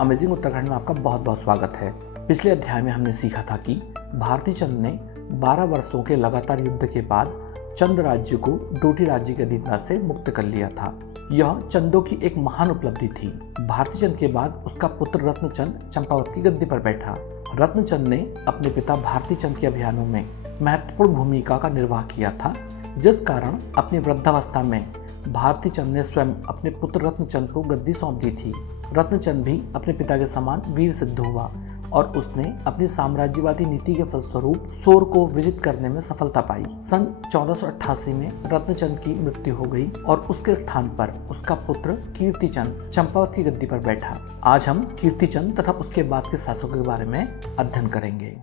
Amazing Uttarakhand में आपका बहुत बहुत स्वागत है। पिछले अध्याय में हमने सीखा था कि भारती चंद ने 12 वर्षों के लगातार युद्ध के बाद चंद राज्य को डोटी राज्य के अधीनता से मुक्त कर लिया था। यह चंदों की एक महान उपलब्धि थी। भारती चंद के बाद उसका पुत्र रत्नचंद चंपावत की गद्दी पर बैठा। रत्नचंद ने अपने पिता भारती चंद के अभियानों में महत्वपूर्ण भूमिका का निर्वाह किया था, जिस कारण अपनी वृद्धावस्था में भारती चंद ने स्वयं अपने पुत्र रत्नचंद को गद्दी सौंप दी थी। रत्नचंद भी अपने पिता के समान वीर सिद्ध हुआ और उसने अपनी साम्राज्यवादी नीति के फलस्वरूप सोर को विजित करने में सफलता पाई। सन 1488 में रत्नचंद की मृत्यु हो गई और उसके स्थान पर उसका पुत्र कीर्तिचंद चंपावत की गद्दी पर बैठा। आज हम कीर्तिचंद तथा उसके बाद के शासकों के बारे में अध्ययन करेंगे।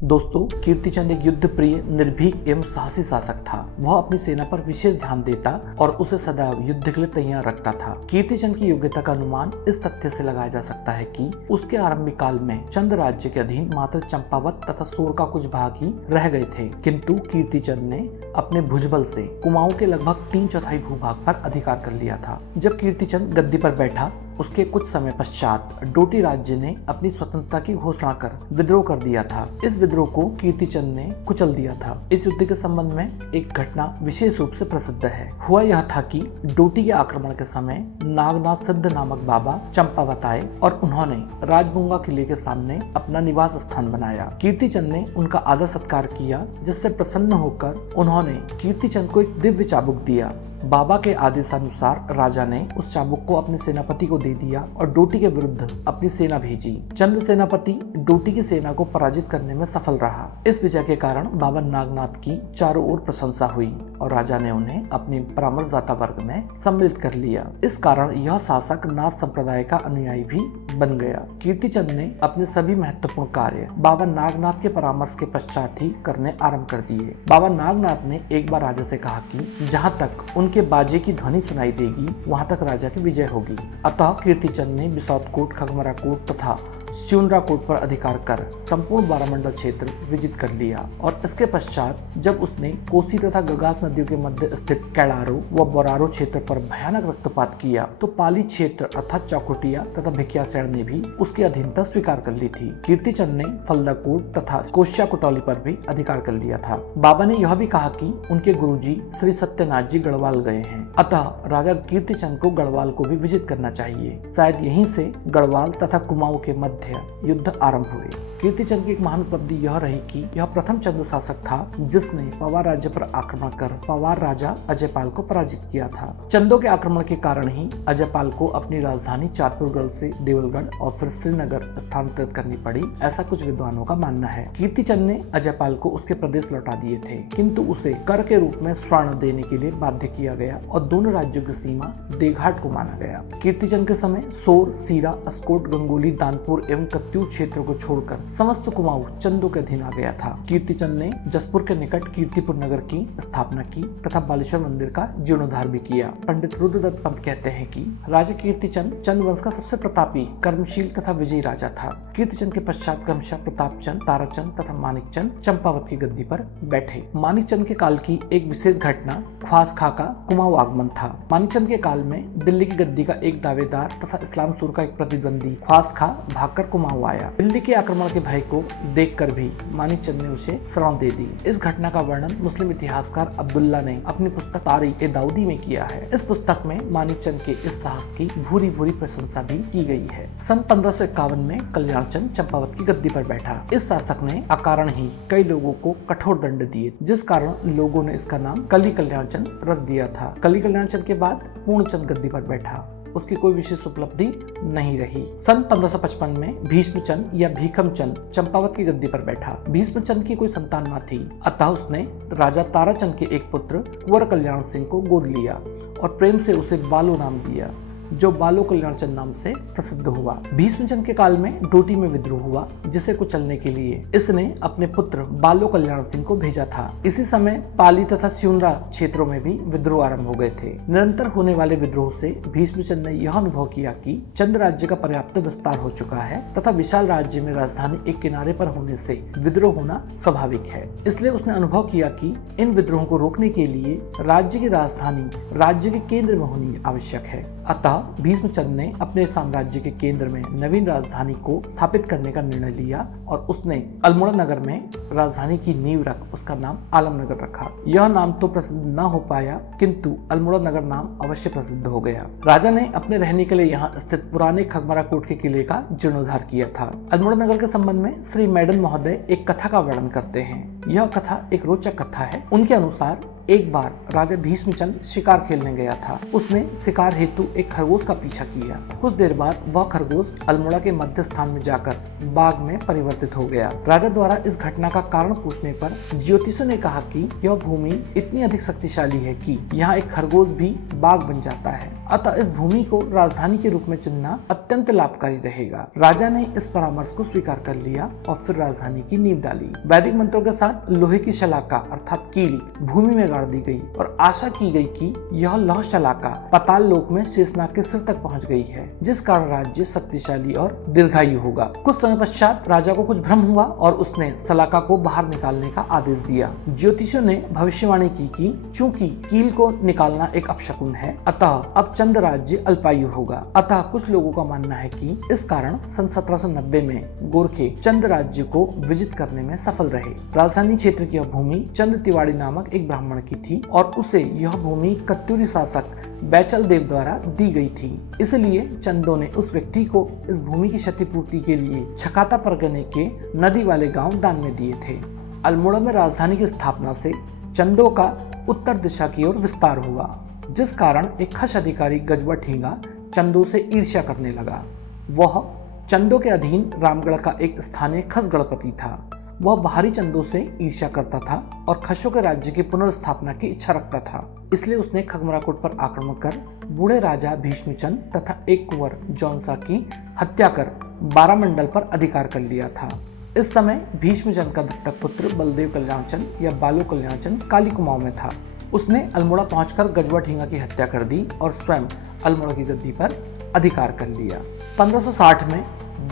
दोस्तों, कीर्तिचंद एक युद्ध प्रिय, निर्भीक एवं साहसी शासक था। वह अपनी सेना पर विशेष ध्यान देता और उसे सदैव युद्ध के लिए तैयार रखता था। कीर्तिचंद की योग्यता का अनुमान इस तथ्य से लगाया जा सकता है कि उसके आरंभिक काल में चंद राज्य के अधीन मात्र चंपावत तथा सोर का कुछ भाग ही रह गए थे, किंतु कीर्तिचंद ने अपने भुजबल से कुमाऊं के लगभग 3/4 भूभाग पर अधिकार कर लिया था। जब कीर्तिचंद गद्दी पर बैठा, उसके कुछ समय पश्चात डोटी राज्य ने अपनी स्वतंत्रता की घोषणा कर विद्रोह कर दिया था। इस विद्रोह को कीर्तिचंद ने कुचल दिया था। इस युद्ध के संबंध में एक घटना विशेष रूप से प्रसिद्ध है। हुआ यह था कि डोटी के आक्रमण के समय नागनाथ सिद्ध नामक बाबा चंपावत आए और उन्होंने राजबुंगा किले के सामने अपना निवास स्थान बनाया। कीर्तिचंद ने उनका आदर सत्कार किया, जिससे प्रसन्न होकर उन्होंने कीर्तिचंद को एक दिव्य चाबुक दिया। बाबा के आदेशानुसार राजा ने उस चाबुक को अपने सेनापति को दे दिया और डोटी के विरुद्ध अपनी सेना भेजी। चंद सेनापति डोटी की सेना को पराजित करने में सफल रहा। इस विजय के कारण बाबा नागनाथ की चारों ओर प्रशंसा हुई और राजा ने उन्हें अपने परामर्शदाता वर्ग में सम्मिलित कर लिया। इस कारण यह शासक नाथ संप्रदाय का अनुयायी भी बन गया। कीर्तिचंद ने अपने सभी महत्वपूर्ण कार्य बाबा नागनाथ के परामर्श के पश्चात ही करने आरंभ कर दिए। बाबा नागनाथ ने एक बार राजा से कहा कि जहाँ तक उनके बाजे की ध्वनि सुनाई देगी, वहां तक राजा की विजय होगी। अतः कीर्तिचंद ने बिसौतकोट, खगमराकोट तथा च्यूनराकोट पर अधिकार कर संपूर्ण बारामंडल क्षेत्र विजित कर लिया और इसके पश्चात जब उसने कोसी तथा गगास नदियों के मध्य स्थित कैलारो व बोरारो क्षेत्र पर भयानक रक्तपात किया, तो पाली क्षेत्र अर्थात चौकोटिया तथा भिकियासैंण ने भी उसकी अधीनता स्वीकार कर ली थी। कीर्तिचंद ने फल्दाकोट तथा कोश्या कोटौली पर भी अधिकार कर लिया था। बाबा ने यह भी कहा कि उनके गुरुजी श्री सत्यनाथ जी गढ़वाल गए हैं, अतः राजा कीर्तिचंद को गढ़वाल को भी विजित करना चाहिए। शायद यहीं से गढ़वाल तथा कुमाऊं के मध्य युद्ध आरंभ हुए। कीर्तिचंद की एक महान उपलब्धि यह रही कि यह प्रथम चंद शासक था जिसने पवार राज्य पर आक्रमण कर पवार राजा अजयपाल को पराजित किया था। चंदों के आक्रमण के कारण ही अजयपाल को अपनी राजधानी चातुरगढ़ से देवलगढ़ और फिर श्रीनगर स्थानांतरित करनी पड़ी, ऐसा कुछ विद्वानों का मानना है। कीर्तिचंद ने अजयपाल को उसके प्रदेश लौटा दिए थे, किंतु उसे कर के रूप में स्वर्ण देने के लिए बाध्य किया गया और दोनों राज्यों की सीमा देघाट को माना गया। कीर्तिचंद के समय सोर, सीरा, अस्कोट, गंगोली, दानपुर एवं कत्यूर क्षेत्र को छोड़कर समस्त कुमाऊं चंदों के अधीन आ गया था। कीर्तिचंद ने जसपुर के निकट कीर्तिपुर नगर की स्थापना की तथा बालेश्वर मंदिर का जीर्णोद्धार भी किया। पंडित रुद्रदत्त पंत कहते हैं कि राजा कीर्तिचंद चंद वंश का सबसे प्रतापी, कर्मशील तथा विजयी राजा था। कीर्तिचंद के पश्चात क्रमशः प्रतापचंद, ताराचंद तथा मानिकचंद चंपावत की गद्दी पर बैठे। मानिकचंद के काल की एक विशेष घटना ख्वास खां का कुमाऊं आगमन था। मानिकचंद के काल में दिल्ली की गद्दी का एक दावेदार तथा इस्लाम सुर का एक प्रतिद्वंदी ख्वास खां भागकर कुमाऊं आया। दिल्ली के आक्रमण के भय को देखकर भी मानिकचंद ने उसे शरण दे दी। इस घटना का वर्णन मुस्लिम इतिहासकार अब्दुल्ला ने अपनी पुस्तक तारीख-ए-दाऊदी में किया है। इस पुस्तक में मानिकचंद के इस साहस की भूरी भूरी प्रशंसा भी की गई है। सन 1551 में कल्याणचंद चंपावत की गद्दी पर बैठा। इस शासक ने अकारण ही कई लोगों को कठोर दंड दिए, जिस कारण लोगों ने इसका नाम कली कल्याणचंद रख दिया था। कली कल्याणचंद के बाद पूर्णचंद गद्दी पर बैठा। उसकी कोई विशेष उपलब्धि नहीं रही। सन 1555 में भीष्मचंद या भीखमचंद चंपावत की गद्दी पर बैठा। भीष्मचंद की कोई संतान न थी, अतः उसने राजा ताराचंद के एक पुत्र कुंवर कल्याण सिंह को गोद लिया और प्रेम से उसे बालू नाम दिया। जो बालो कल्याण चंद नाम से प्रसिद्ध हुआ। भीष्मचंद के काल में डोटी में विद्रोह हुआ, जिसे कुचलने के लिए इसने अपने पुत्र बालो कल्याण सिंह को भेजा था। इसी समय पाली तथा स्यूनरा क्षेत्रों में भी विद्रोह आरंभ हो गए थे। निरंतर होने वाले विद्रोह से भीष्मचंद ने यह अनुभव किया कि चंद राज्य का पर्याप्त विस्तार हो चुका है तथा विशाल राज्य में राजधानी एक किनारे पर होने से विद्रोह होना स्वाभाविक है। इसलिए उसने अनुभव किया कि इन विद्रोहों को रोकने के लिए राज्य की राजधानी राज्य के केंद्र में होनी आवश्यक है। अतः भीष्मचंद ने अपने साम्राज्य के केंद्र में नवीन राजधानी को स्थापित करने का निर्णय लिया और उसने अल्मोड़ा नगर में राजधानी की नींव रख उसका नाम आलमनगर रखा। यह नाम तो प्रसिद्ध न हो पाया, किंतु अल्मोड़ा नगर नाम अवश्य प्रसिद्ध हो गया। राजा ने अपने रहने के लिए यहाँ स्थित पुराने खगमरा कोट के किले का जीर्णोद्धार किया था। अल्मोड़ा नगर के संबंध में श्री मैडन महोदय एक कथा का वर्णन करते हैं। यह कथा एक रोचक कथा है। उनके अनुसार एक बार राजा भीष्मचंद शिकार खेलने गया था। उसने शिकार हेतु एक खरगोश का पीछा किया। कुछ देर बाद वह खरगोश अल्मोड़ा के मध्य स्थान में जाकर बाघ में परिवर्तित हो गया। राजा द्वारा इस घटना का कारण पूछने पर ज्योतिषों ने कहा कि यह भूमि इतनी अधिक शक्तिशाली है कि यहाँ एक खरगोश भी बाघ बन जाता है, अतः इस भूमि को राजधानी के रूप में चुनना अत्यंत लाभकारी रहेगा। राजा ने इस परामर्श को स्वीकार कर लिया और फिर राजधानी की नींव डाली। वैदिक मंत्रों के साथ लोहे की शलाका अर्थात कील भूमि में गाड़ दी गई और आशा की गई कि यह लौह शलाका पाताल लोक में शेषनाग के सिर तक पहुंच गई है, जिस कारण राज्य शक्तिशाली और दीर्घायु होगा। कुछ समय पश्चात राजा को कुछ भ्रम हुआ और उसने शलाका को बाहर निकालने का आदेश दिया। ज्योतिषियों ने भविष्यवाणी की कि चूंकि कील को निकालना एक अपशकुन है, अतः अब चंद राज्य अल्पायु होगा। अतः कुछ लोगों का मानना है कि इस कारण सन 1790 में गोरखे चंद राज्य को विजित करने में सफल रहे। राजधानी क्षेत्र की यह भूमि चंद तिवाड़ी नामक एक ब्राह्मण की थी और उसे यह भूमि कत्यूरी शासक बैचल देव द्वारा दी गई थी। इसलिए चंदों ने उस व्यक्ति को इस भूमि की क्षतिपूर्ति के लिए छकाता परगने के नदी वाले गांव दान में दिए थे। अल्मोड़ा में राजधानी की स्थापना से चंदों का उत्तर दिशा की ओर विस्तार हुआ, जिस कारण एक खस अधिकारी गजबा ठींगा चंदों से ईर्ष्या करने लगा। वह चंदों के अधीन रामगढ़ का एक स्थानीय खस गणपति था। वह बाहरी चंदों से ईर्ष्या करता था और खसों के राज्य की पुनर्स्थापना की इच्छा रखता था। इसलिए उसने खगमराकोट पर आक्रमण कर बूढ़े राजा भीष्मचंद तथा एक कुंवर जौनसा की हत्या कर 12 मंडल पर अधिकार कर लिया था। इस समय भीष्मचंद का दत्तक पुत्र बलदेव कल्याणचंद या बालो कल्याणचंद काली कुमाऊं में था। उसने अल्मोड़ा पहुंचकर गजबा ठींगा की हत्या कर दी और स्वयं अल्मोड़ा की गद्दी पर अधिकार कर लिया। 1560 में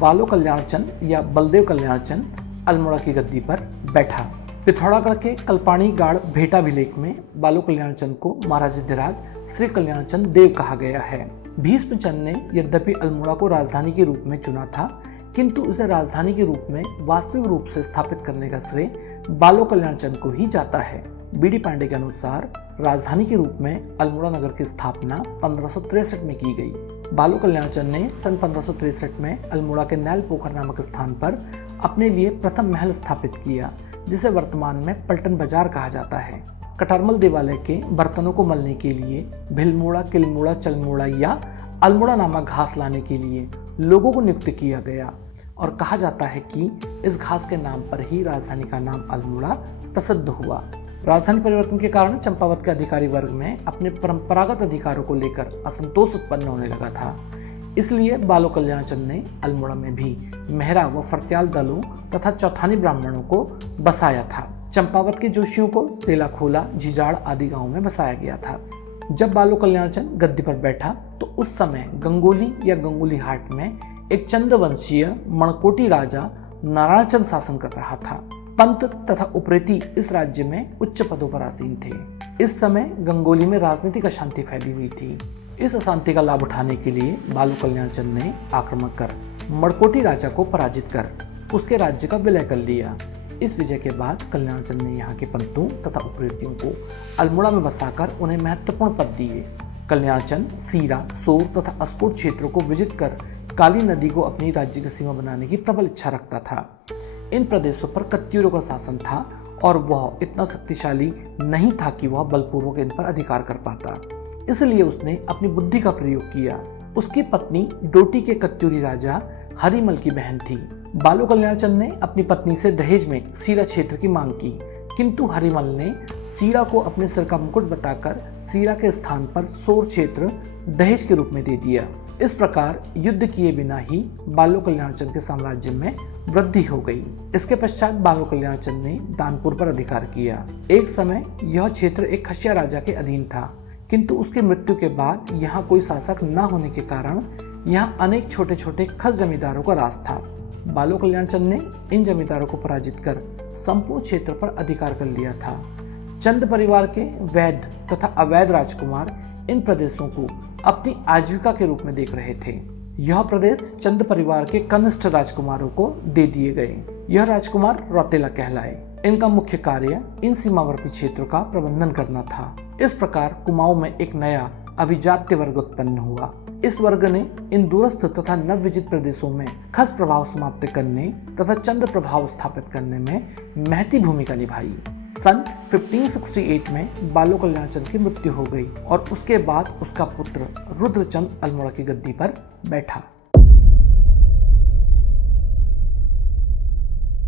बालो कल्याणचंद या बलदेव कल्याणचंद अल्मोड़ा की गद्दी पर बैठा। पिथौरागढ़ के कल्पाणी गाड़ भेटा अभिलेख में बालो कल्याणचंद को महाराजाधिराज श्री कल्याणचंद देव कहा गया है। भीष्मचंद ने यद्यपि अल्मोड़ा को राजधानी के रूप में चुना था, किंतु इसे राजधानी के रूप में वास्तविक रूप से स्थापित करने का श्रेय बालो कल्याणचंद को ही जाता है। बीडी पांडे के अनुसार राजधानी के रूप में अल्मोड़ा नगर की स्थापना 1563 में की गई। बालो कल्याणचंद ने सन 1563 में अल्मोड़ा के नैल पोखर नामक स्थान पर अपने लिए प्रथम महल स्थापित किया, जिसे वर्तमान में पलटन बाजार कहा जाता है। कटारमल देवालय के बर्तनों को मलने के लिए भिलमोड़ा, किलमोड़ा, चलमोड़ा या अल्मोड़ा नामक घास लाने के लिए लोगों को नियुक्त किया गया और कहा जाता है कि इस घास के नाम पर ही राजधानी का नाम अल्मोड़ा प्रसिद्ध हुआ। राजधानी परिवर्तन के कारण चंपावत के अधिकारी वर्ग में अपने परंपरागत अधिकारों को लेकर असंतोष उत्पन्न होने लगा था। इसलिए बालो कल्याणचंद ने अल्मोड़ा में भी मेहरा व फरत्याल दलों तथा चौथानी ब्राह्मणों को बसाया था। चंपावत के जोशियों को सेला खोला, झिझाड़ आदि गांवों में बसाया गया था। जब बालो कल्याणचंद गद्दी पर बैठा तो उस समय गंगोली या गंगोली हाट में एक चंद्रवंशीय मणकोटी राजा नारायणचंद शासन कर रहा था। पंत तथा उप्रेती इस राज्य में उच्च पदों पर आसीन थे। इस समय गंगोली में राजनीतिक अशांति फैली हुई थी। इस अशांति का लाभ उठाने के लिए बालो कल्याणचंद ने आक्रमण कर मणकोटी राजा को पराजित कर उसके राज्य का विलय कर लिया। इस विजय के बाद कल्याणचंद ने यहाँ के पंतों तथा उप्रेतियों को अल्मोड़ा में बसाकर उन्हें महत्वपूर्ण पद दिए। कल्याणचंद सीरा, सोर तथा अस्कोट क्षेत्रों को विजित कर काली नदी को अपनी राज्य की सीमा बनाने की प्रबल इच्छा रखता था। इन प्रदेशों पर कत्यूरों का शासन था और वह इतना शक्तिशाली नहीं था कि वह बलपूर्वक इन पर अधिकार कर पाता। इसलिए उसने अपनी बुद्धि का प्रयोग किया। उसकी पत्नी डोटी के कत्यूरी राजा हरिमल की बहन थी। बालो कल्याणचंद ने अपनी पत्नी से दहेज में सीरा क्षेत्र की मांग की, किंतु हरिमल ने सीरा को अपने सिर का मुकुट बताकर सीरा के स्थान पर सोर क्षेत्र दहेज के रूप में दे दिया। इस प्रकार युद्ध किए बिना ही बालो कल्याण चंद के साम्राज्य में वृद्धि हो गई। इसके पश्चात बालो कल्याण चंद ने दानपुर पर अधिकार किया। एक समय यह क्षेत्र एक खसिया राजा के अधीन था, किंतु उसकी मृत्यु के बाद यहाँ कोई शासक न होने के कारण यहाँ अनेक छोटे छोटे खस जमींदारों का राज था। बालो कल्याण चंद ने इन जमींदारों को पराजित कर संपूर्ण क्षेत्र पर अधिकार कर लिया था। चंद परिवार के वैध तथा अवैध राजकुमार इन प्रदेशों को अपनी आजीविका के रूप में देख रहे थे। यह प्रदेश चंद परिवार के कनिष्ठ राजकुमारों को दे दिए गए। यह राजकुमार रौतेला कहलाए। इनका मुख्य कार्य इन सीमावर्ती क्षेत्रों का प्रबंधन करना था। इस प्रकार कुमाऊं में एक नया अभिजात्य वर्ग उत्पन्न हुआ। इस वर्ग ने इन दूरस्थ तथा नवविजित प्रदेशों में खस प्रभाव समाप्त करने तथा चंद्र प्रभाव स्थापित करने में महती भूमिका निभाई। सन 1568 में बालो कल्याण चंद की मृत्यु हो गई और उसके बाद उसका पुत्र रुद्रचंद अल्मोड़ा की गद्दी पर बैठा।